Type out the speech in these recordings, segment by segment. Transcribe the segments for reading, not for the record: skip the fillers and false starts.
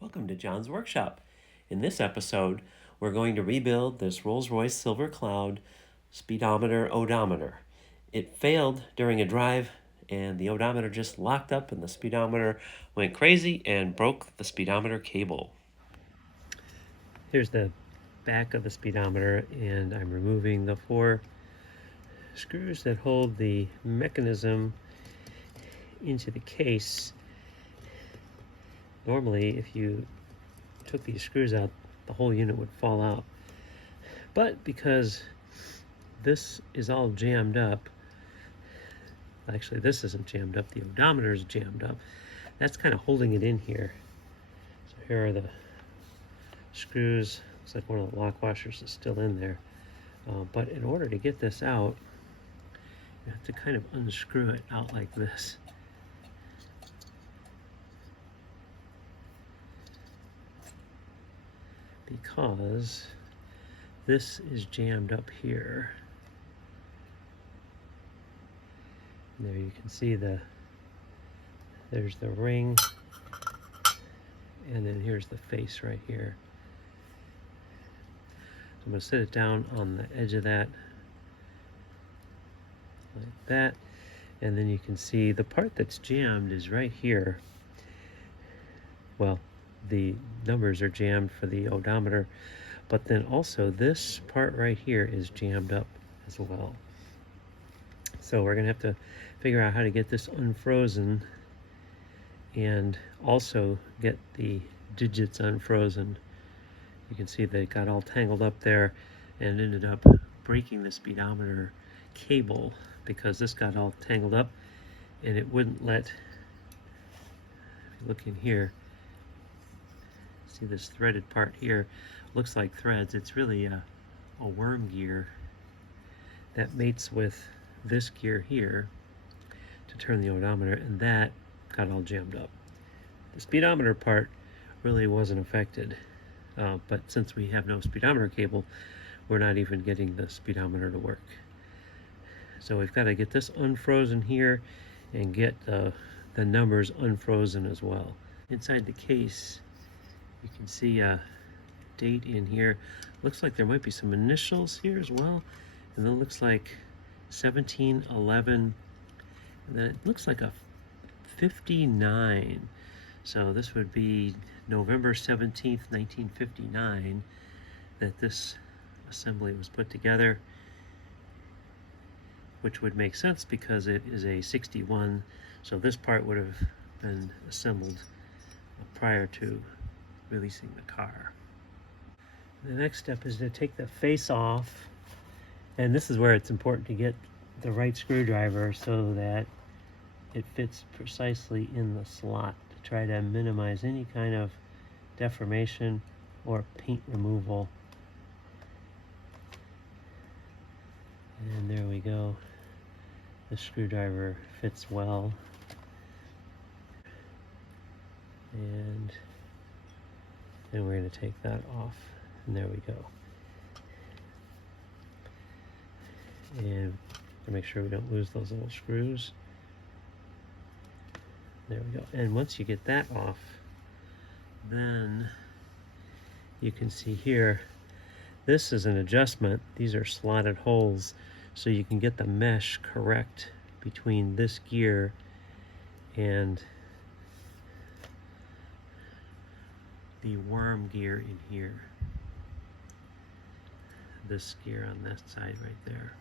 Welcome to John's Workshop. In this episode, we're going to rebuild this Rolls-Royce Silver Cloud speedometer odometer. It failed during a drive and the odometer just locked up and the speedometer went crazy and broke the speedometer cable. Here's the back of the speedometer, and I'm removing the 4 screws that hold the mechanism into the case. Normally, if you took these screws out, the whole unit would fall out. But because this is all jammed up, actually this isn't jammed up, the odometer is jammed up, that's kind of holding it in here. So here are the screws. Looks like one of the lock washers is still in there. But in order to get this out, you have to kind of unscrew it out like this. Because this is jammed up here. And there you can see there's the ring, and then here's the face right here. So I'm going to sit it down on the edge of that, like that, and then you can see the part that's jammed is right here. Well, the numbers are jammed for the odometer, but then also this part right here is jammed up as well. So we're going to have to figure out how to get this unfrozen and also get the digits unfrozen. You can see they got all tangled up there and ended up breaking the speedometer cable because this got all tangled up and it wouldn't let, if you look in here, see this threaded part here, looks like threads. It's really a worm gear that mates with this gear here to turn the odometer, and that got all jammed up. The speedometer part really wasn't affected, but since we have no speedometer cable, we're not even getting the speedometer to work. So we've got to get this unfrozen here and get the numbers unfrozen as well. Inside the case, you can see a date in here. Looks like there might be some initials here as well, and then it looks like 1711, and then it looks like a 59. So this would be November 17th, 1959 that this assembly was put together, which would make sense because it is a 61, so this part would have been assembled prior to releasing the car. The next step is to take the face off, and this is where it's important to get the right screwdriver so that it fits precisely in the slot to try to minimize any kind of deformation or paint removal. And there we go. The screwdriver fits well. And then we're going to take that off, and there we go. And to make sure we don't lose those little screws. There we go. And once you get that off, then you can see here, this is an adjustment. These are slotted holes, so you can get the mesh correct between this gear and the worm gear in here. This gear on that side right there.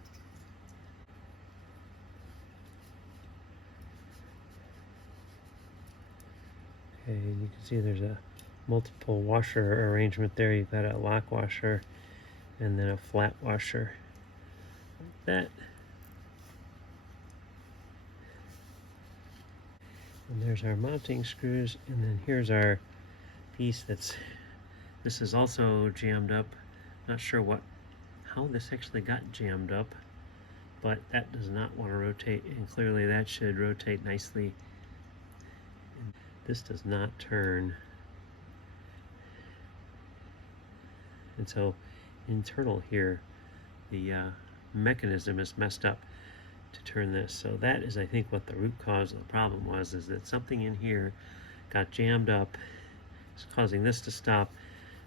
Okay, and you can see there's a multiple washer arrangement there. You've got a lock washer and then a flat washer like that. And there's our mounting screws, and then here's our piece this is also jammed up. Not sure how this actually got jammed up, but that does not want to rotate, and clearly that should rotate nicely. And this does not turn, and so internal here the mechanism is messed up to turn this. So that is, I think, what the root cause of the problem was, is that something in here got jammed up is causing this to stop,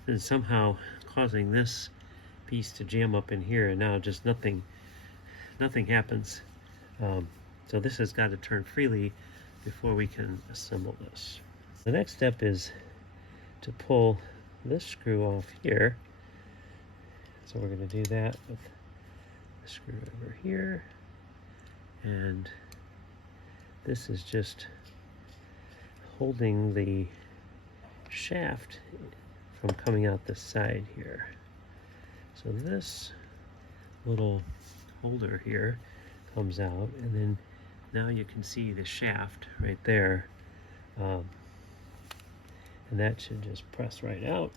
and somehow causing this piece to jam up in here, and now just nothing happens. So this has got to turn freely before we can assemble this. The next step is to pull this screw off here. So we're going to do that with the screw over here, and this is just holding the shaft from coming out this side here. So this little holder here comes out, and then now you can see the shaft right there, and that should just press right out.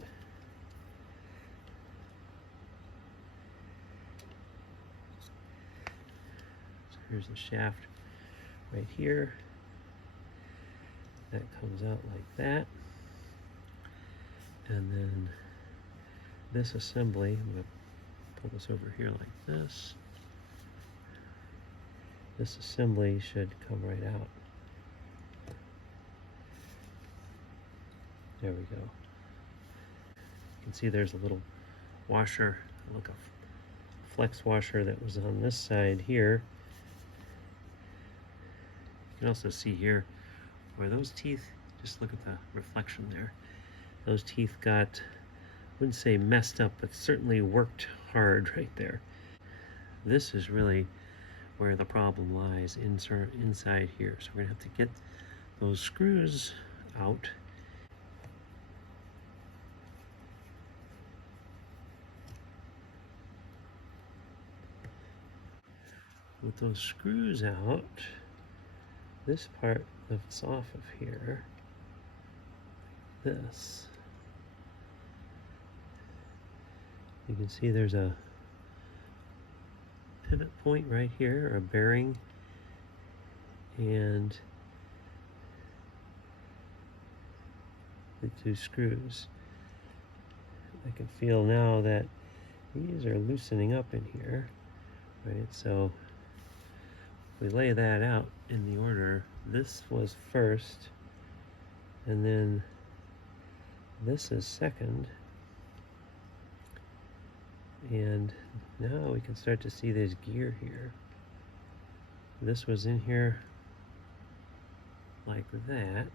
So here's the shaft right here. That comes out like that, and then this assembly, I'm going to pull this over here like this. This assembly should come right out. There we go. You can see there's a little washer, like a flex washer that was on this side here. You can also see here where those teeth, just look at the reflection there. Those teeth got, I wouldn't say messed up, but certainly worked hard right there. This is really where the problem lies, inside here. So we're gonna have to get those screws out. With those screws out, this part lifts off of here. This. You can see there's a pivot point right here, or a bearing, and the two screws. I can feel now that these are loosening up in here, right? So if we lay that out in the order, this was first, and then this is second, and now we can start to see this gear here. This was in here like that.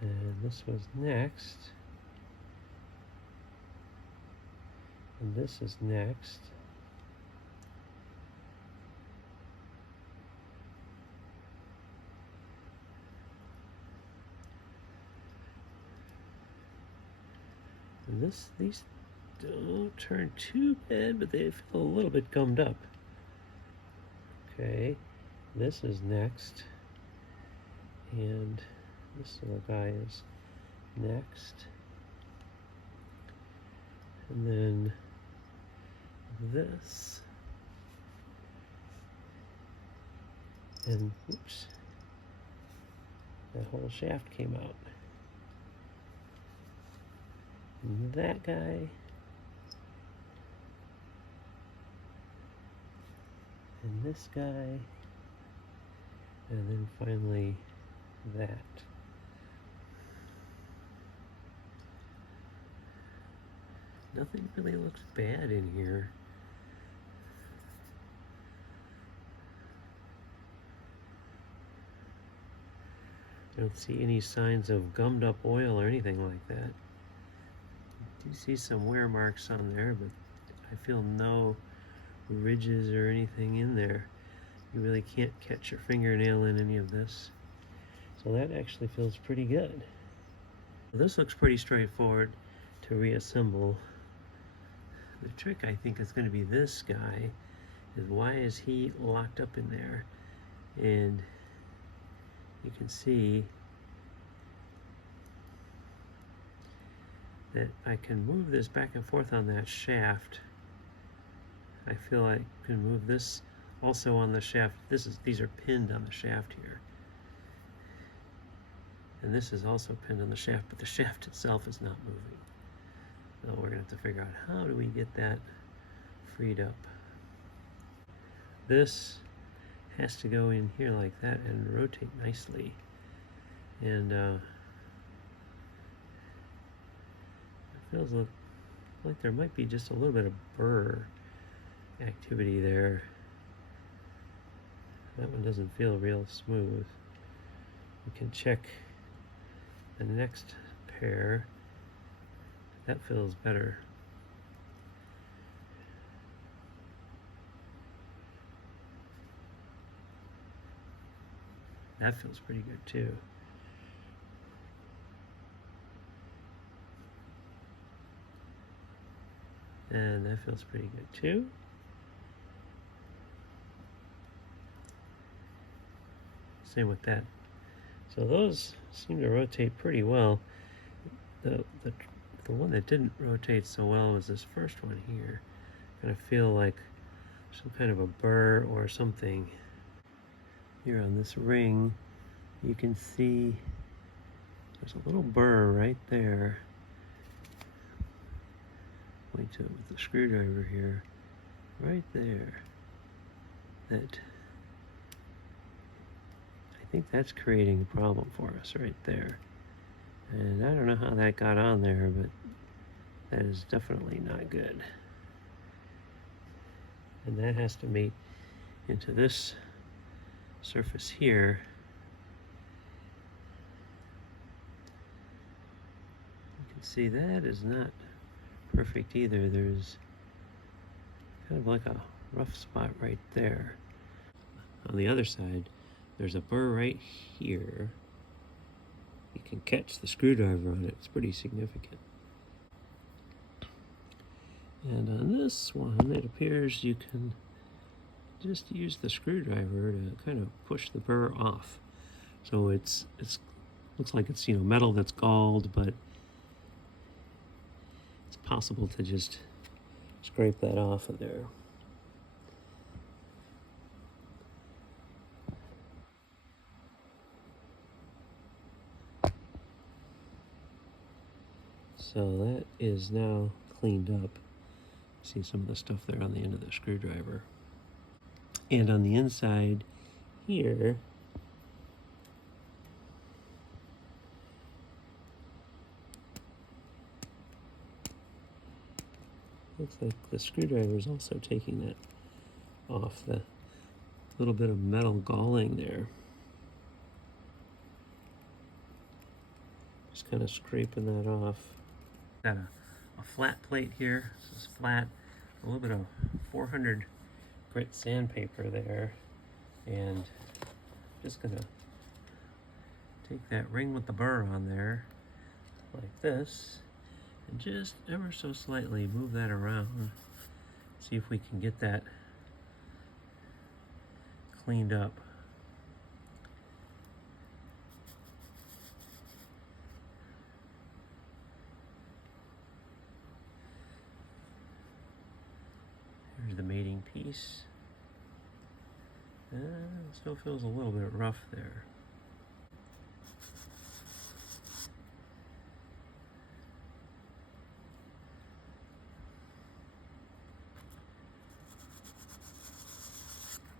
And this was next. And this is next. And these don't turn too bad, but they feel a little bit gummed up. Okay, this is next, and this little guy is next, and then this, and oops, that whole shaft came out. And that guy, and this guy, and then finally that. Nothing really looks bad in here. I don't see any signs of gummed up oil or anything like that. I do see some wear marks on there, but I feel no ridges or anything in there. You really can't catch your fingernail in any of this. So that actually feels pretty good. Well, this looks pretty straightforward to reassemble. The trick, I think, is going to be this guy. Is why is he locked up in there? And you can see that I can move this back and forth on that shaft. I feel I can move this also on the shaft. These are pinned on the shaft here. And this is also pinned on the shaft, but the shaft itself is not moving. So we're going to have to figure out how do we get that freed up. this has to go in here like that and rotate nicely. And it feels like there might be just a little bit of burr activity there. That one doesn't feel real smooth. We can check the next pair. That feels better. That feels pretty good too. And that feels pretty good too. Same with that. So those seem to rotate pretty well. The one that didn't rotate so well was this first one here. Kind of feel like some kind of a burr or something. Here on this ring, you can see there's a little burr right there. Point to it with the screwdriver here, right there. That I think that's creating a problem for us right there. And I don't know how that got on there, but that is definitely not good. And that has to mate into this surface here. You can see that is not perfect either. There's kind of like a rough spot right there. On the other side, there's a burr right here. You can catch the screwdriver on it. It's pretty significant. And on this one, it appears you can just use the screwdriver to kind of push the burr off. So it's looks like it's, you know, metal that's galled, but it's possible to just scrape that off of there. So that is now cleaned up. See some of the stuff there on the end of the screwdriver. And on the inside here, looks like the screwdriver is also taking that off, the little bit of metal galling there. Just kind of scraping that off. Got a flat plate here. This is flat. A little bit of 400 grit sandpaper there. And just gonna take that ring with the burr on there, like this, and just ever so slightly move that around. See if we can get that cleaned up. Here's the mating piece. Still feels a little bit rough there.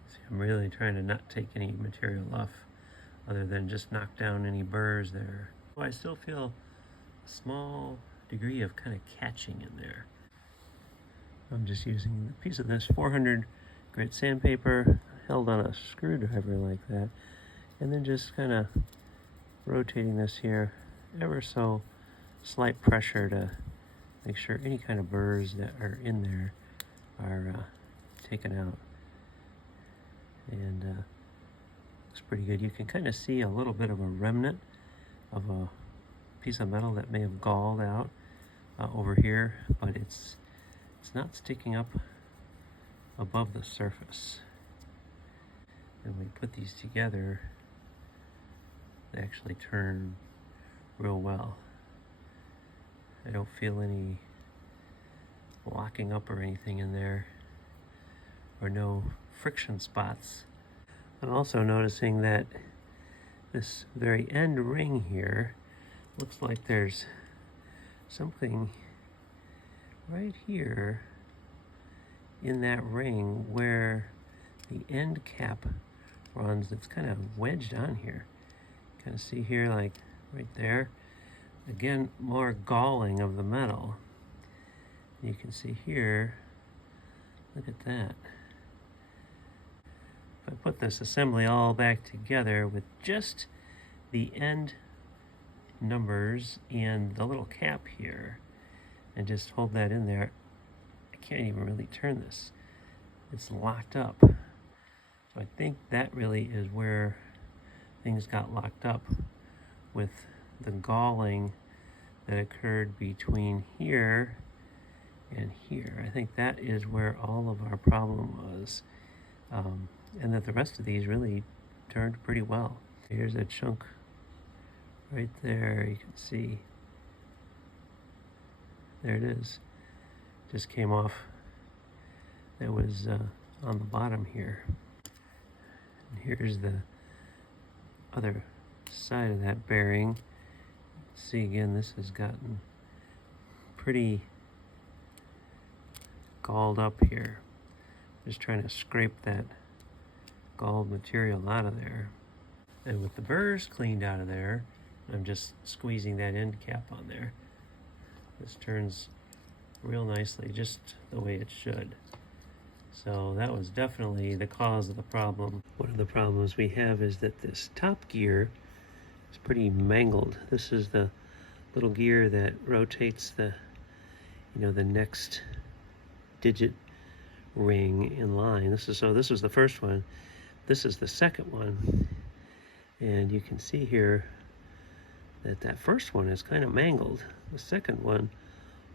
See, I'm really trying to not take any material off other than just knock down any burrs there. Well, I still feel a small degree of kind of catching in there. I'm just using a piece of this 400 grit sandpaper held on a screwdriver like that, and then just kind of rotating this here, ever so slight pressure to make sure any kind of burrs that are in there are taken out. And looks pretty good. You can kind of see a little bit of a remnant of a piece of metal that may have galled out over here, but it's not sticking up above the surface. And we put these together, they actually turn real well. I don't feel any locking up or anything in there, or no friction spots. I'm also noticing that this very end ring here looks like there's something right here in that ring where the end cap runs, it's kind of wedged on here. Kind of see here, like right there. Again, more galling of the metal. You can see here, look at that. If I put this assembly all back together with just the end numbers and the little cap here, and just hold that in there, I can't even really turn this. It's locked up. So I think that really is where things got locked up, with the galling that occurred between here and here. I think that is where all of our problem was. And that the rest of these really turned pretty well. Here's a chunk right there, you can see. There it is. Just came off. That was on the bottom here. And here's the other side of that bearing. See, again, this has gotten pretty galled up here. Just trying to scrape that galled material out of there. And with the burrs cleaned out of there, I'm just squeezing that end cap on there. This turns real nicely, just the way it should. So that was definitely the cause of the problem. One of the problems we have is that this top gear is pretty mangled. This is the little gear that rotates the, the next digit ring in line. This was the first one. This is the second one. And you can see here that that first one is kind of mangled. The second one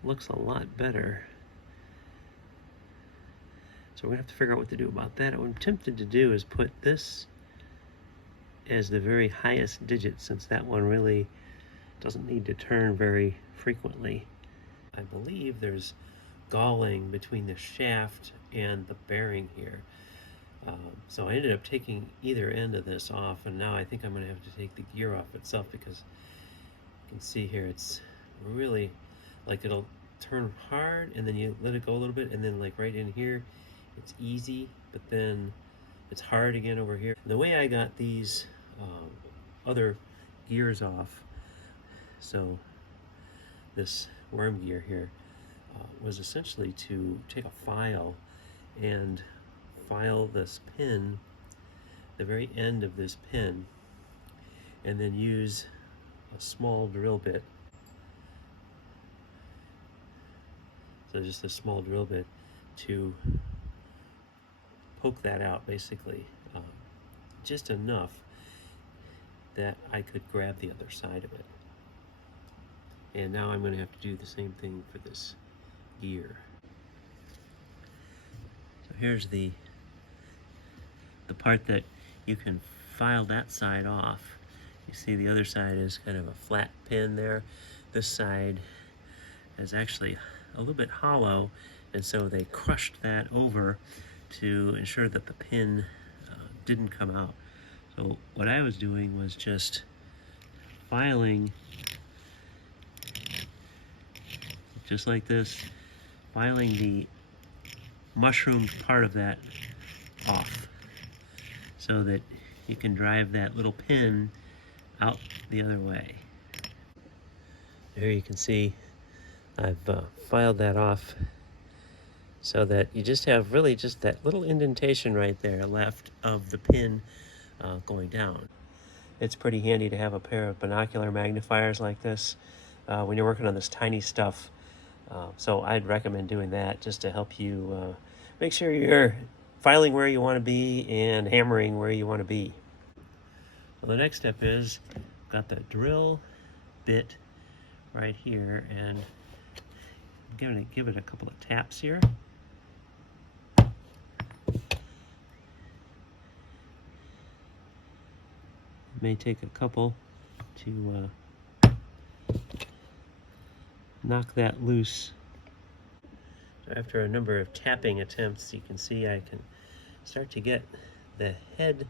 looks a lot better. So we're gonna have to figure out what to do about that. What I'm tempted to do is put this as the very highest digit, since that one really doesn't need to turn very frequently. I believe there's galling between the shaft and the bearing here. So I ended up taking either end of this off, and now I think I'm going to have to take the gear off itself, because you can see here it's really, like, it'll turn hard and then you let it go a little bit, and then like right in here it's easy, but then it's hard again over here. And the way I got these other gears off, so this worm gear here, was essentially to take a file and file this pin, the very end of this pin, and then use a small drill bit. So just a small drill bit to poke that out, basically, just enough that I could grab the other side of it. And now I'm going to have to do the same thing for this gear. So here's the part that you can file that side off. You see the other side is kind of a flat pin there. This side is actually a little bit hollow, and so they crushed that over to ensure that the pin didn't come out. So what I was doing was just filing, just like this, filing the mushroomed part of that off, so that you can drive that little pin out the other way. There you can see I've filed that off, so that you just have really just that little indentation right there left of the pin going down. It's pretty handy to have a pair of binocular magnifiers like this when you're working on this tiny stuff. So I'd recommend doing that, just to help you make sure you're filing where you want to be and hammering where you want to be. Well, the next step is, got the drill bit right here, and I'm going to give it a couple of taps here. It may take a couple to knock that loose. So after a number of tapping attempts, you can see I can start to get the head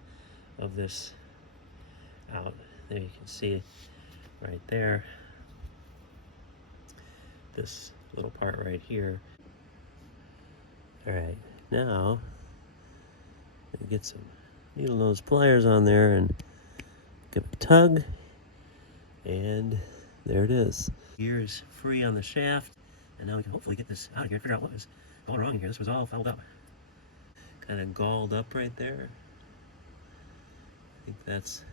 of this out. There you can see it right there. This little part right here. All right, now And get some needle nose pliers on there and give it a tug, and there it is. Gear is free on the shaft, and now we can hopefully get this out of here and figure out what was going wrong in here. This was all fouled up. Kind of galled up right there. I think that's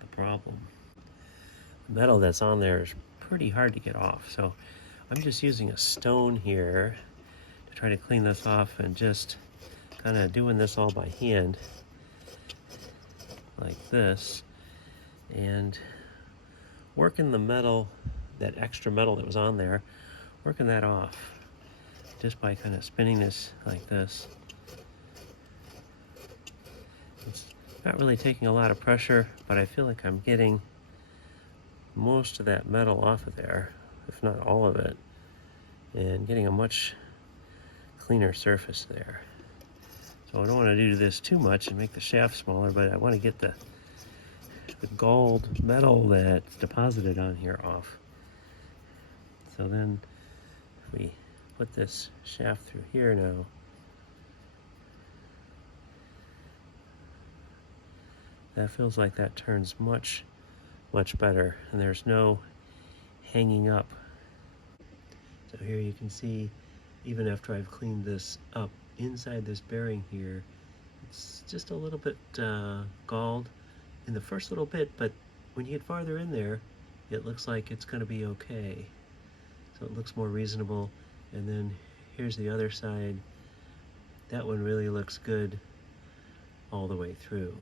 the problem. The metal that's on there is pretty hard to get off, so I'm just using a stone here to try to clean this off, and just kind of doing this all by hand like this, and working the metal, that extra metal that was on there, working that off just by kind of spinning this like this. It's not really taking a lot of pressure, but I feel like I'm getting most of that metal off of there, if not all of it, and getting a much cleaner surface there. So I don't want to do this too much and make the shaft smaller, but I want to get the gold metal that's deposited on here off. So then if we put this shaft through here now, that feels like that turns much better, and there's no hanging up. So here you can see, even after I've cleaned this up, inside this bearing here, it's just a little bit galled in the first little bit, but when you get farther in there, it looks like it's going to be okay. So it looks more reasonable. And then here's the other side. That one really looks good all the way through.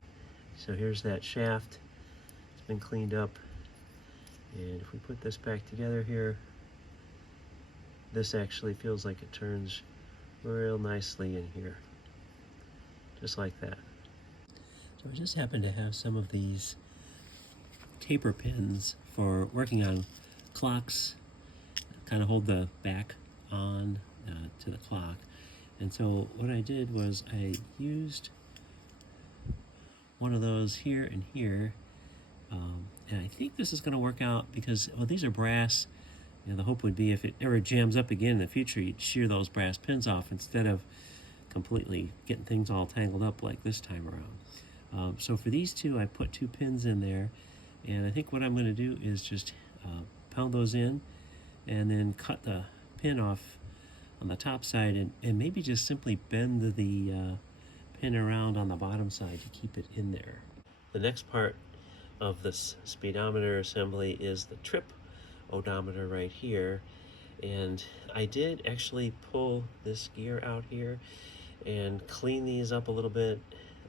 So here's that shaft. It's been cleaned up. And if we put this back together here, this actually feels like it turns real nicely in here. Just like that. So I just happen to have some of these taper pins for working on clocks, kind of hold the back on to the clock. And so what I did was I used one of those here and here, and I think this is going to work out because, well, these are brass. You know, the hope would be if it ever jams up again in the future, you'd shear those brass pins off instead of completely getting things all tangled up like this time around. So for these two, I put 2 pins in there, and I think what I'm going to do is just pound those in and then cut the pin off on the top side, and maybe just simply bend the pin around on the bottom side to keep it in there. The next part of this speedometer assembly is the trip odometer right here, and I did actually pull this gear out here and clean these up a little bit,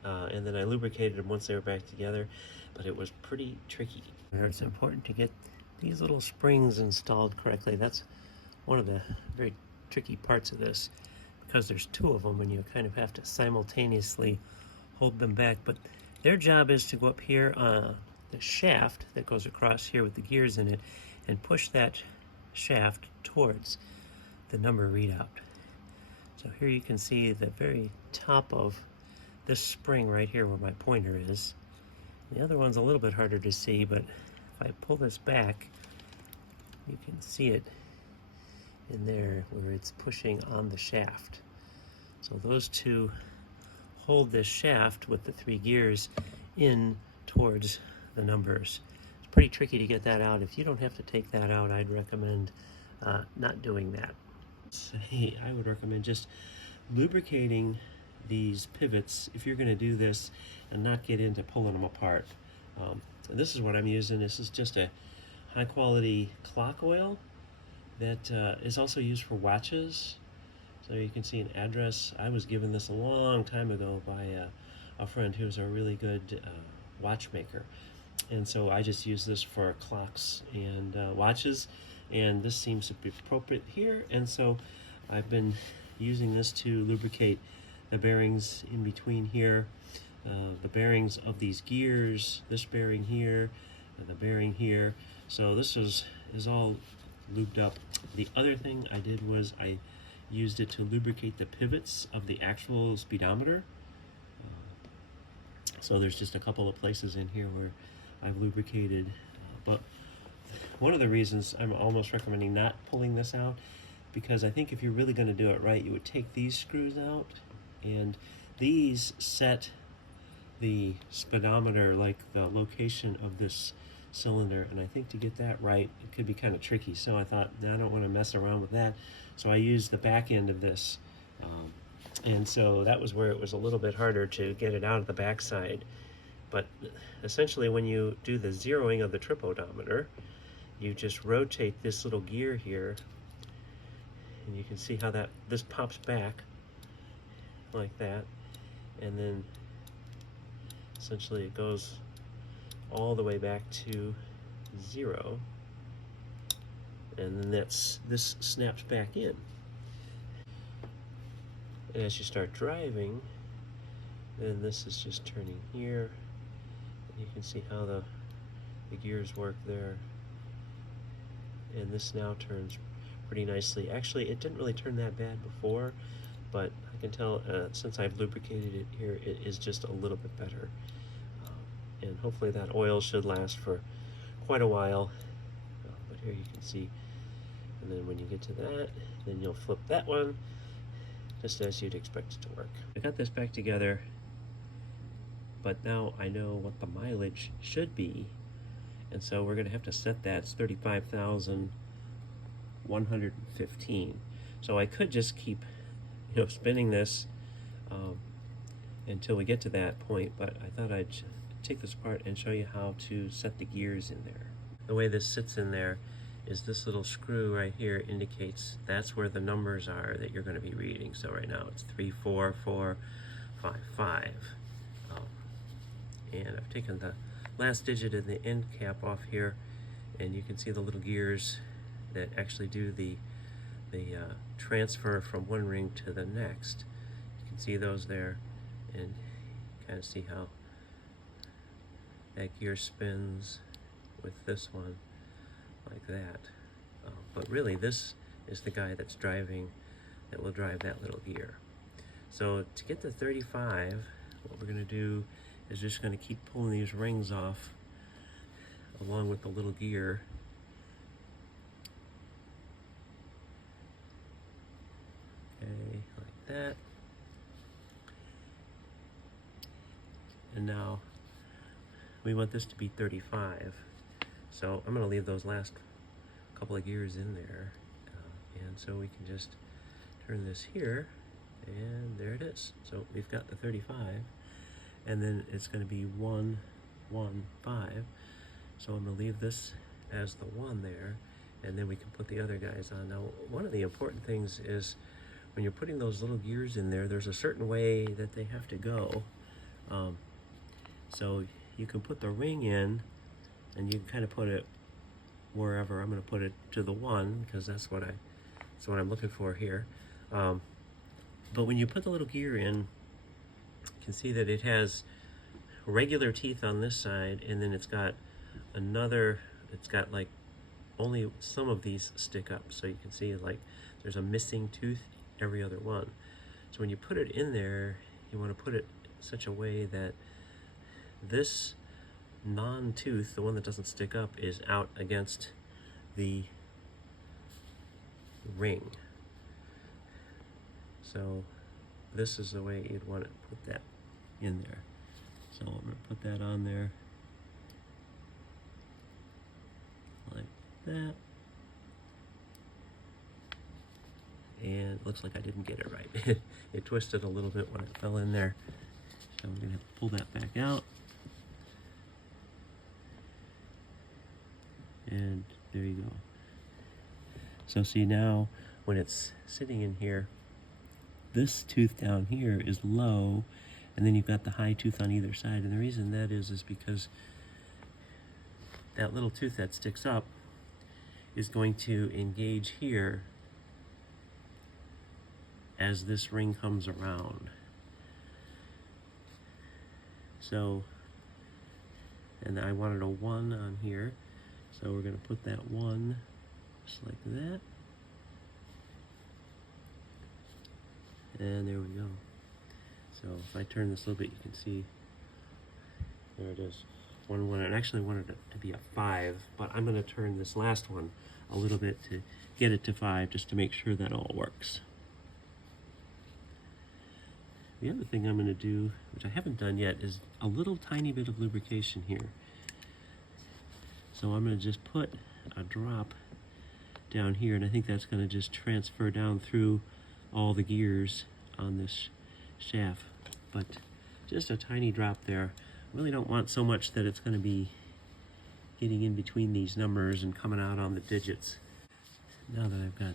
and then I lubricated them once they were back together, but it was pretty tricky. It's important to get these little springs installed correctly. That's one of the very tricky parts of this, because there's 2 of them and you kind of have to simultaneously hold them back. But their job is to go up here on the shaft that goes across here with the gears in it and push that shaft towards the number readout. So here you can see the very top of this spring right here where my pointer is. The other one's a little bit harder to see, but if I pull this back, you can see it in there where it's pushing on the shaft. So those 2 hold this shaft with the 3 gears in towards the numbers. It's pretty tricky to get that out. If you don't have to take that out, I'd recommend not doing that. I would recommend just lubricating these pivots if you're going to do this and not get into pulling them apart. And this is what I'm using. This is just a high quality clock oil that is also used for watches. So you can see an address. I was given this a long time ago by a friend who's a really good watchmaker. And so I just use this for clocks and watches, and this seems to be appropriate here. And so I've been using this to lubricate the bearings in between here, the bearings of these gears, this bearing here, and the bearing here. So this is all lubed up. The other thing I did was I used it to lubricate the pivots of the actual speedometer. So there's just a couple of places in here where I've lubricated, but one of the reasons I'm almost recommending not pulling this out, because I think if you're really going to do it right, you would take these screws out, and these set the speedometer, like the location of this cylinder, and I think to get that right it could be kind of tricky, so I thought, no, I don't want to mess around with that, so I used the back end of this, and so that was where it was a little bit harder to get it out of the backside. But essentially, when you do the zeroing of the trip odometer, you just rotate this little gear here, and you can see how this pops back like that, and then essentially it goes all the way back to 0, and then this snaps back in. And as you start driving, then this is just turning here. You can see how the gears work there, and this now turns pretty nicely. Actually, it didn't really turn that bad before, but I can tell since I've lubricated it here, it is just a little bit better. And hopefully that oil should last for quite a while. But here you can see, and then when you get to that, then you'll flip that one, just as you'd expect it to work. I got this back together, but now I know what the mileage should be, and so we're going to have to set that. It's 35,115. So I could just keep, spinning this until we get to that point, but I thought I'd take this apart and show you how to set the gears in there. The way this sits in there is this little screw right here indicates that's where the numbers are that you're going to be reading. So right now it's 34455. And I've taken the last digit in the end cap off here, and you can see the little gears that actually do the transfer from one ring to the next. You can see those there, and kind of see how that gear spins with this one like that. But really, this is the guy that's driving, that will drive that little gear. So to get to 35, what we're going to do is just going to keep pulling these rings off along with the little gear. Okay, like that. And now we want this to be 35. So I'm going to leave those last couple of gears in there. And so we can just turn this here, and there it is. So we've got the 35. And then it's going to be 115. So I'm going to leave this as the 1 there, and then we can put the other guys on. Now, one of the important things is when you're putting those little gears in there, there's a certain way that they have to go. So you can put the ring in, and you can kind of put it wherever. I'm going to put it to the 1 because that's what I'm looking for here. But when you put the little gear in, you can see that it has regular teeth on this side, and then it's got like only some of these stick up. So you can see like there's a missing tooth every other one. So when you put it in there, you want to put it in such a way that this non-tooth, the one that doesn't stick up, is out against the ring. So this is the way you'd want to put that in there. So I'm going to put that on there like that. And it looks like I didn't get it right. It twisted a little bit when it fell in there. So I'm going to have to pull that back out. And there you go. So see, now when it's sitting in here, this tooth down here is low, and then you've got the high tooth on either side. And the reason that is because that little tooth that sticks up is going to engage here as this ring comes around. So, and I wanted a 1 on here, so we're going to put that 1 just like that. And there we go. So if I turn this a little bit, you can see there it is. 1, 1. I actually wanted it to be a 5, but I'm going to turn this last one a little bit to get it to 5, just to make sure that all works. The other thing I'm going to do, which I haven't done yet, is a little tiny bit of lubrication here. So I'm going to just put a drop down here, and I think that's going to just transfer down through all the gears on this shaft. But just a tiny drop there. I really don't want so much that it's going to be getting in between these numbers and coming out on the digits. Now that I've got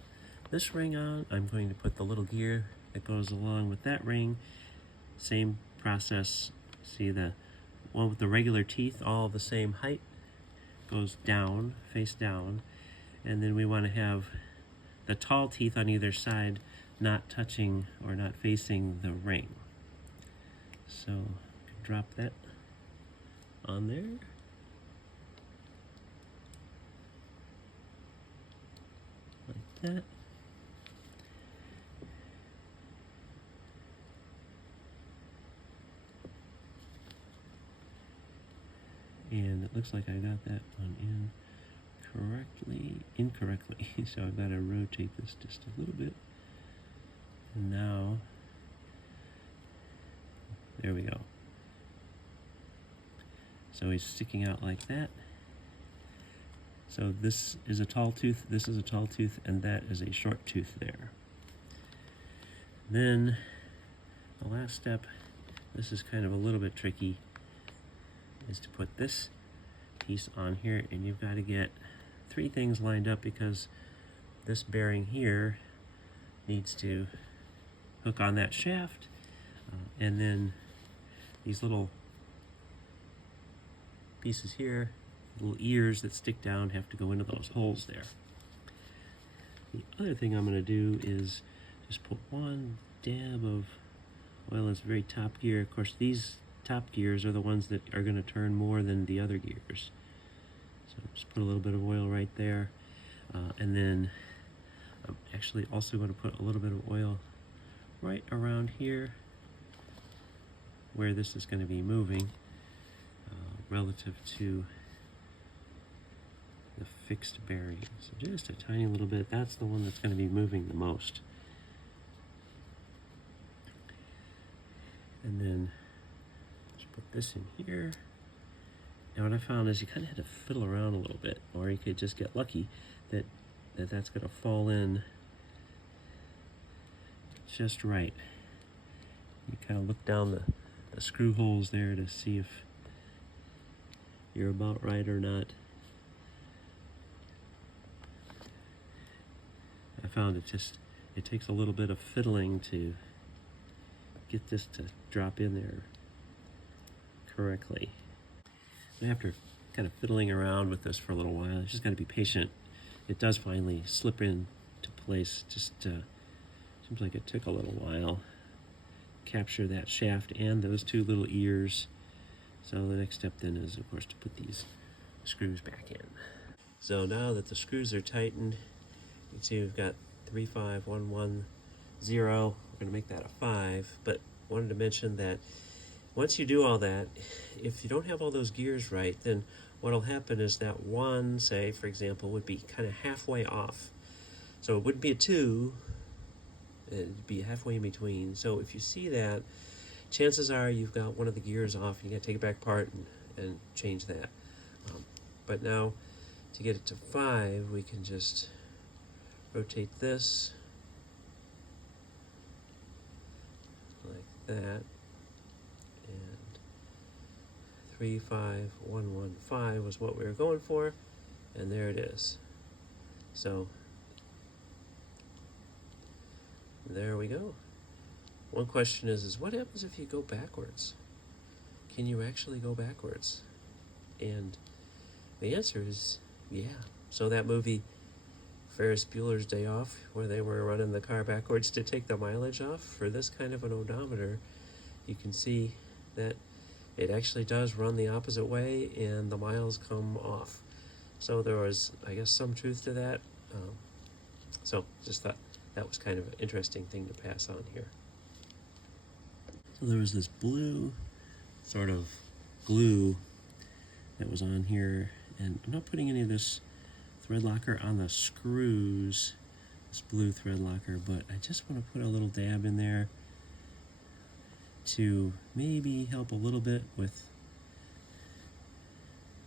this ring on, I'm going to put the little gear that goes along with that ring. Same process. See the one with the regular teeth, all the same height, goes down, face down, and then we want to have the tall teeth on either side not touching or not facing the ring. So drop that on there. Like that. And it looks like I got that one in incorrectly. So I've got to rotate this just a little bit. And now, there we go. So he's sticking out like that. So this is a tall tooth, this is a tall tooth, and that is a short tooth there. Then the last step, this is kind of a little bit tricky, is to put this piece on here, and you've got to get 3 things lined up because this bearing here needs to hook on that shaft, and then these little pieces here, little ears that stick down, have to go into those holes there. The other thing I'm going to do is just put one dab of oil in this very top gear. Of course, these top gears are the ones that are going to turn more than the other gears. So just put a little bit of oil right there. And then I'm actually also going to put a little bit of oil right around here where this is going to be moving relative to the fixed bearing. So just a tiny little bit. That's the one that's going to be moving the most. And then just put this in here. Now what I found is you kind of had to fiddle around a little bit, or you could just get lucky that that's going to fall in just right. You kind of look down the screw holes there to see if you're about right or not. I found it takes a little bit of fiddling to get this to drop in there correctly. And after kind of fiddling around with this for a little while, you just got to be patient. It does finally slip into place. Just seems like it took a little while. Capture that shaft and those 2 little ears. So the next step then is, of course, to put these screws back in. So now that the screws are tightened, you can see we've got 3, 5, 1, 1, 0. We're going to make that a 5, but wanted to mention that once you do all that, if you don't have all those gears right, then what'll happen is that 1, say, for example, would be kind of halfway off. So it wouldn't be a 2, it'd be halfway in between. So if you see that, chances are you've got one of the gears off, and you got to take it back apart and change that. But now, to get it to 5, we can just rotate this like that, and 3, 5, 1, 1, 5 was what we were going for, and there it is. So there we go. One question is what happens if you go backwards? Can you actually go backwards? And the answer is yeah. So that movie Ferris Bueller's Day Off, where they were running the car backwards to take the mileage off, for this kind of an odometer, you can see that it actually does run the opposite way and the miles come off. So there was, I guess, some truth to that. So just thought that was kind of an interesting thing to pass on here. So there was this blue sort of glue that was on here, and I'm not putting any of this thread locker on the screws, this blue thread locker, but I just want to put a little dab in there to maybe help a little bit with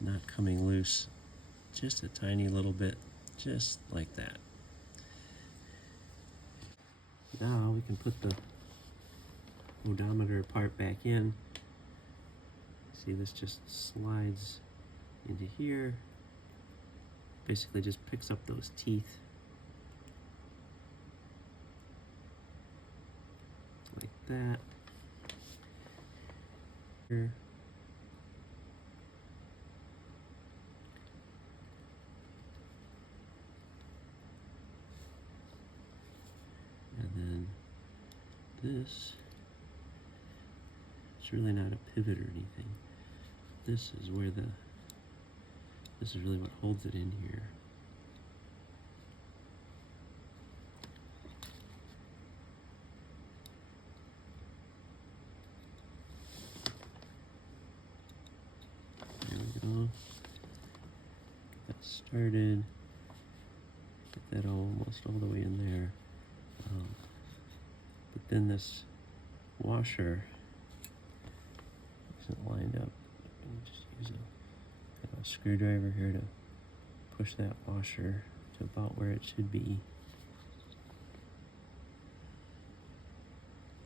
not coming loose. Just a tiny little bit, just like that. Now we can put the odometer part back in. See, this just slides into here. Basically just picks up those teeth. Like that. Here. And then this, it's really not a pivot or anything. This is where this is really what holds it in here. There we go. Get that started. Get that almost all the way in there. But then this washer isn't lined up. Just use a screwdriver here to push that washer to about where it should be. You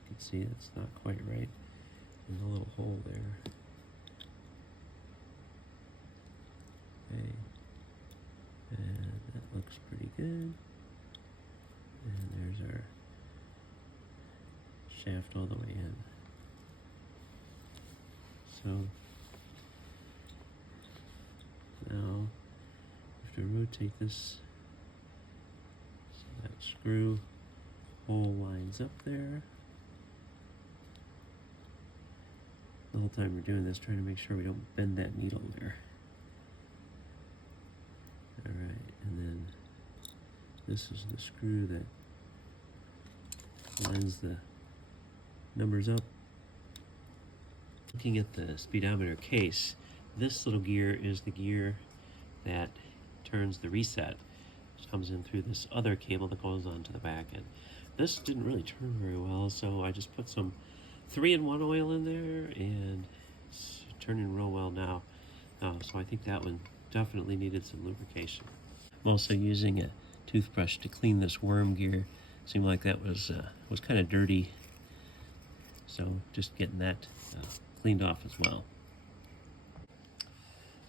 can see it's not quite right. There's a little hole there. Okay. And that looks pretty good. And there's our shaft all the way in. So now we have to rotate this so that screw hole lines up there. The whole time we're doing this, trying to make sure we don't bend that needle there. Alright, and then this is the screw that lines the numbers up. Looking at the speedometer case, this little gear is the gear that turns the reset. It comes in through this other cable that goes onto the back end. This didn't really turn very well, so I just put some 3-in-1 oil in there, and it's turning real well now. So I think that one definitely needed some lubrication. I'm also using a toothbrush to clean this worm gear. Seemed like that was kind of dirty, so just getting that cleaned off as well.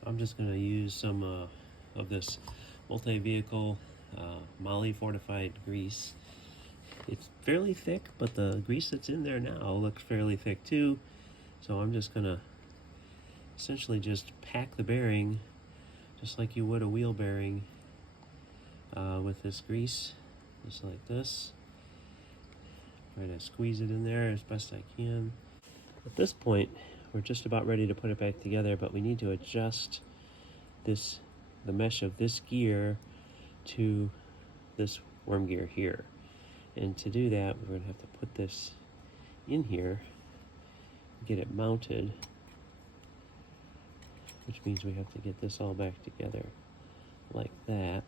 I'm just going to use some of this multi-vehicle Moly fortified grease. It's fairly thick, but the grease that's in there now looks fairly thick too. So I'm just going to essentially just pack the bearing just like you would a wheel bearing with this grease, just like this. Try to squeeze it in there as best I can. At this point, we're just about ready to put it back together, but we need to adjust the mesh of this gear to this worm gear here. And to do that, we're going to have to put this in here, get it mounted, which means we have to get this all back together like that.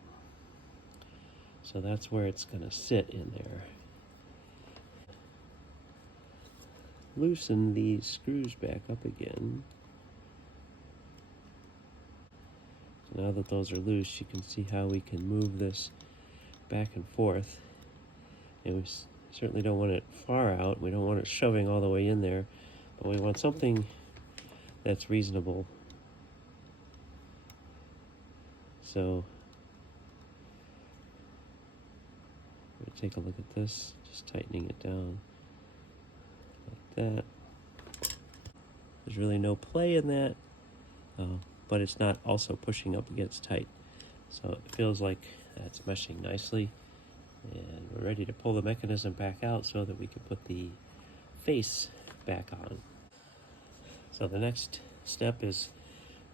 So that's where it's going to sit in there. Loosen these screws back up again. So now that those are loose, you can see how we can move this back and forth. And we certainly don't want it far out. We don't want it shoving all the way in there, but we want something that's reasonable. So take a look at this, just tightening it down like that. There's really no play in that, but it's not also pushing up against tight. So it feels like that's meshing nicely. And we're ready to pull the mechanism back out so that we can put the face back on. So the next step is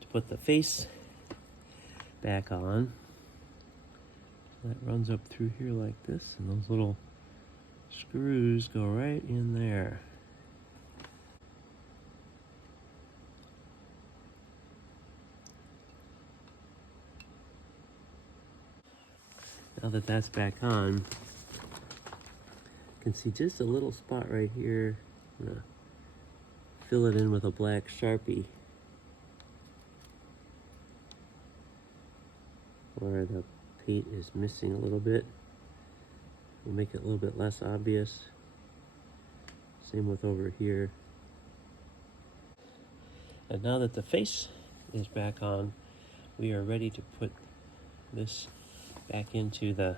to put the face back on. That runs up through here like this, and those little screws go right in there. Now that that's back on, you can see just a little spot right here. I'm gonna fill it in with a black Sharpie where the paint is missing a little bit. We'll make it a little bit less obvious. Same with over here. And now that the face is back on, we are ready to put this back into the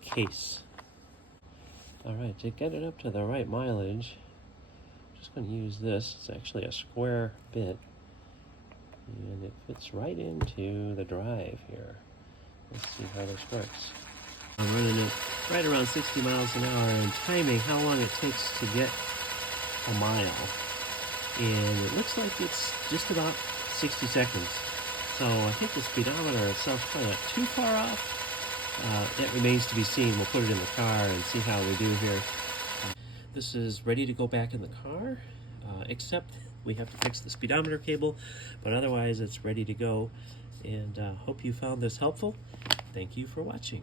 case. Alright, to get it up to the right mileage, I'm just going to use this. It's actually a square bit, and it fits right into the drive here. Let's see how this works. I'm running it right around 60 miles an hour and timing how long it takes to get a mile. And it looks like it's just about 60 seconds. So I think the speedometer itself is probably not too far off. That remains to be seen. We'll put it in the car and see how we do here. This is ready to go back in the car, except we have to fix the speedometer cable, but otherwise it's ready to go. And hope you found this helpful. Thank you for watching.